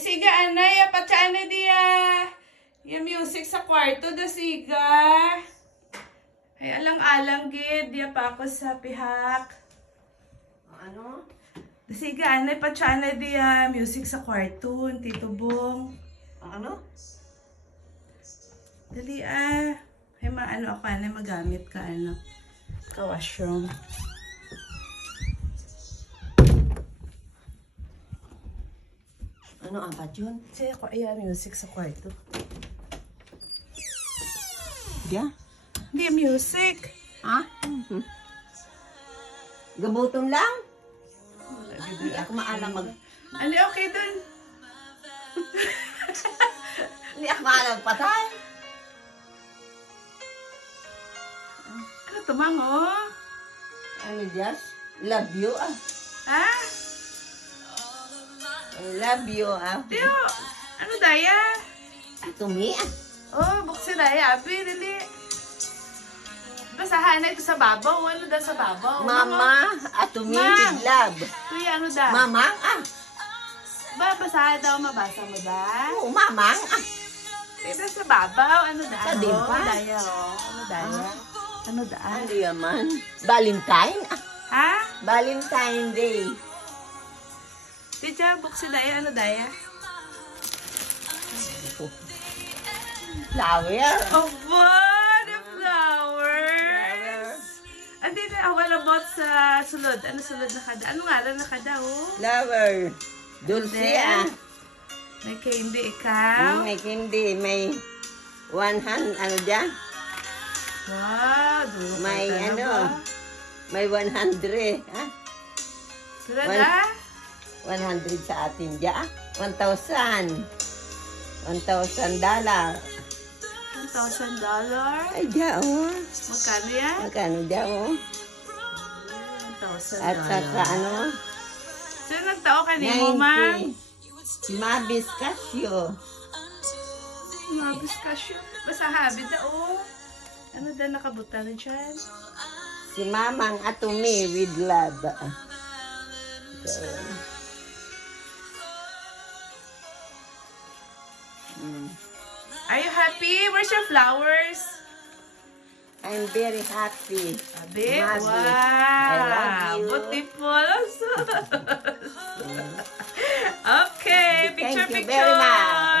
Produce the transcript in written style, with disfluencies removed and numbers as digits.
Dasiga, anay, apachana diya. Yung music sa kwarto, dasiga. Ay, alang-alang, gid. Diya pa ako sa pihak. Ano? Dasiga, anay, apachana diya. Music sa kwarto, Tito Bong. Ano? Dali, Ay, ano ako, anay, magamit ka, ka-washroom. Ano apat yun? Siya ako, music sa kwarto. Yeah? Hindi, music. Ha? Gabutom lang? Hindi ako maalam Ali, okay dun. Hindi ako maalam patay. Ano tumango? Ano just? Love you Ha? I love you Tiyo, ano daya? To me Oh, buksi daya, abi, dili. Basahan na ito sa babaw. Ano da sa babaw? Mama, to me with love. Kuya, ano da? Mamang Basahan daw, mabasa mo da? Oo, mamang Ito sa babaw, ano da? Sa dimpa. Daya, Ano daya? Ano da? Ano yaman? Valentine? Ha? Valentine Day. Tija, buksi daya, ano daya? Flower. Oh, what? The flowers! Andi na, what about sa sulod? Ano sulod na kada? Ano nga lang na kada, Flower. Dulce May candy, ikaw? May candy. May 100, ano dyan? Wow, May may 100. Sulod 100 sa atin dyan. 1,000. $1,000. $1,000? Ay, dyan Magkano yan? Magkano dyan $1,000. At saka Sino nagtao kanimo, ma'am? Si Mabis Casio. Mabis kasyo. Basta habit na, Ano da nakabutan dyan? Si Mamang Atumi with love. So, Are you happy? Where's your flowers? I'm very happy. Sabi? Mabis. Wow! I love you. Beautiful. Okay, Thank you picture. very much.